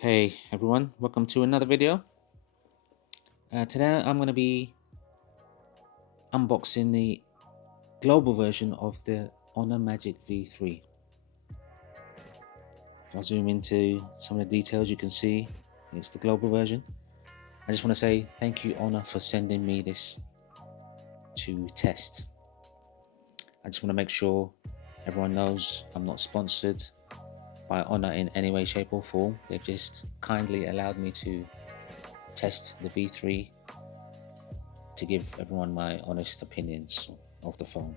Hey everyone, welcome to another video. Today I'm going to be unboxing the global version of the Honor Magic V3. If I zoom into some of the details, you can see it's the global version. I just want to say thank you, Honor, for sending me this to test. I just want to make sure everyone knows I'm not sponsored by Honor in any way, shape or form. They've just kindly allowed me to test the V3 to give everyone my honest opinions of the phone,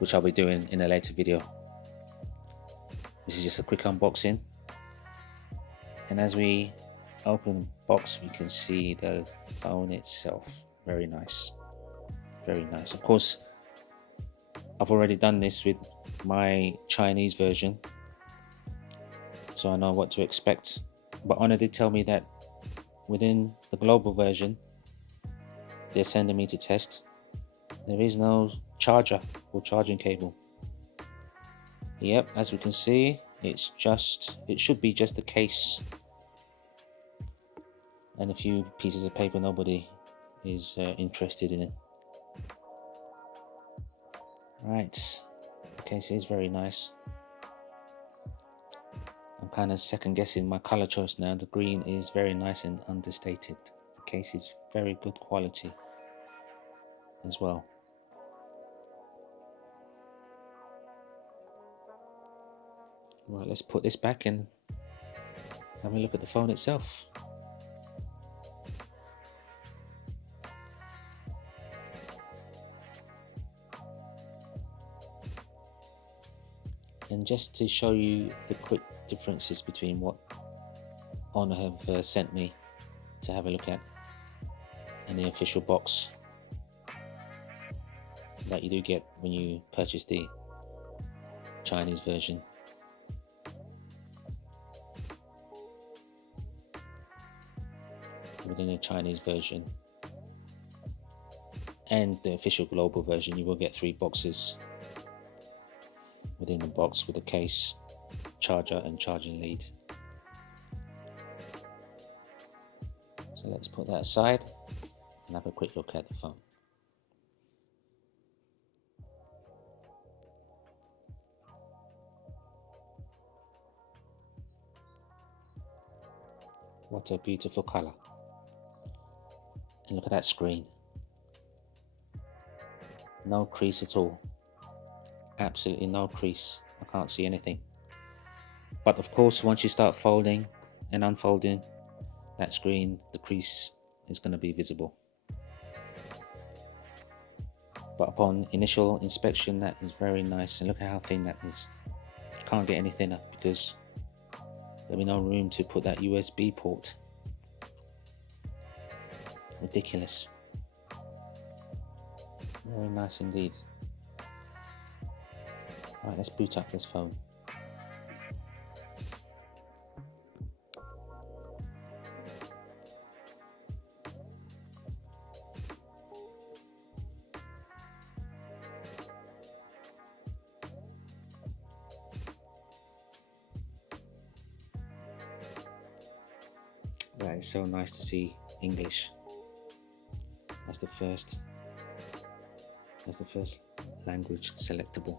which I'll be doing in a later video. This is just a quick unboxing, and as we open the box we can see the phone itself. Very nice, very nice. Of course I've already done this with my Chinese version, so I know what to expect, but Honor did tell me that within the global version they're sending me to test, there is no charger or charging cable. Yep, as we can see, it should be just the case and a few pieces of paper nobody is interested in. Right, the case is very nice. I'm kind of second guessing my color choice now. The green is very nice and understated. The case is very good quality as well. Right, let's put this back and have a look at the phone itself. And just to show you the quick differences between what Honor have sent me to have a look at in the official box that you do get when you purchase the Chinese version. Within the Chinese version and the official global version, you will get 3 boxes within the box with a case, charger and charging lead. So let's put that aside and have a quick look at the phone. What a beautiful color. And look at that screen. No crease at all. Absolutely no crease. I can't see anything. But of course, once you start folding and unfolding that screen, the crease is going to be visible. But upon initial inspection, that is very nice. And look at how thin that is. You can't get any thinner because there'll be no room to put that USB port. Ridiculous. Very nice indeed. Alright, let's boot up this phone. That is so nice to see English. That's the first language selectable.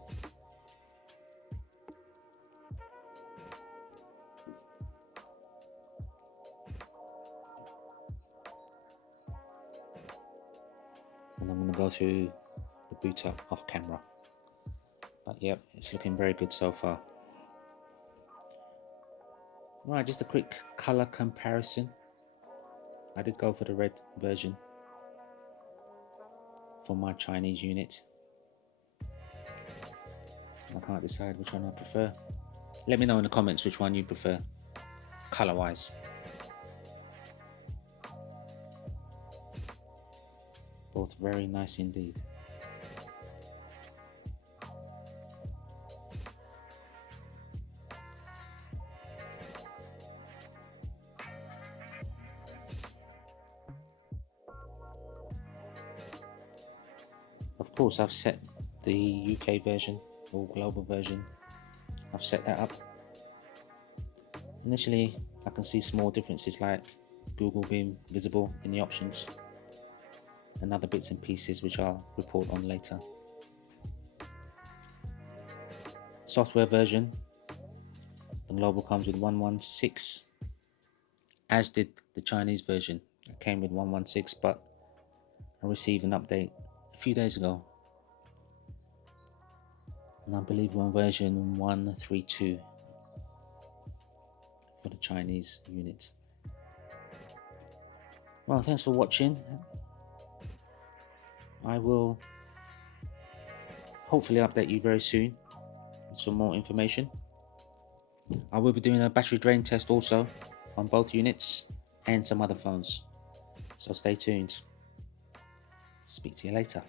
And I'm going to go through the boot up off camera. But yep, it's looking very good so far. Right, just a quick color comparison. I did go for the red version for my Chinese unit. I can't decide which one I prefer. Let me know in the comments which one you prefer, color wise. Both very nice indeed. Of course, I've set the UK version or global version. I've set that up. Initially, I can see small differences like Google being visible in the options and other bits and pieces which I'll report on later. Software version, the global comes with 116, as did the Chinese version. It came with 116, but I received an update a few days ago, and I believe we're on version 132 for the Chinese unit. Well, thanks for watching. I will hopefully update you very soon with some more information. I will be doing a battery drain test also on both units and some other phones, so stay tuned. Speak to you later.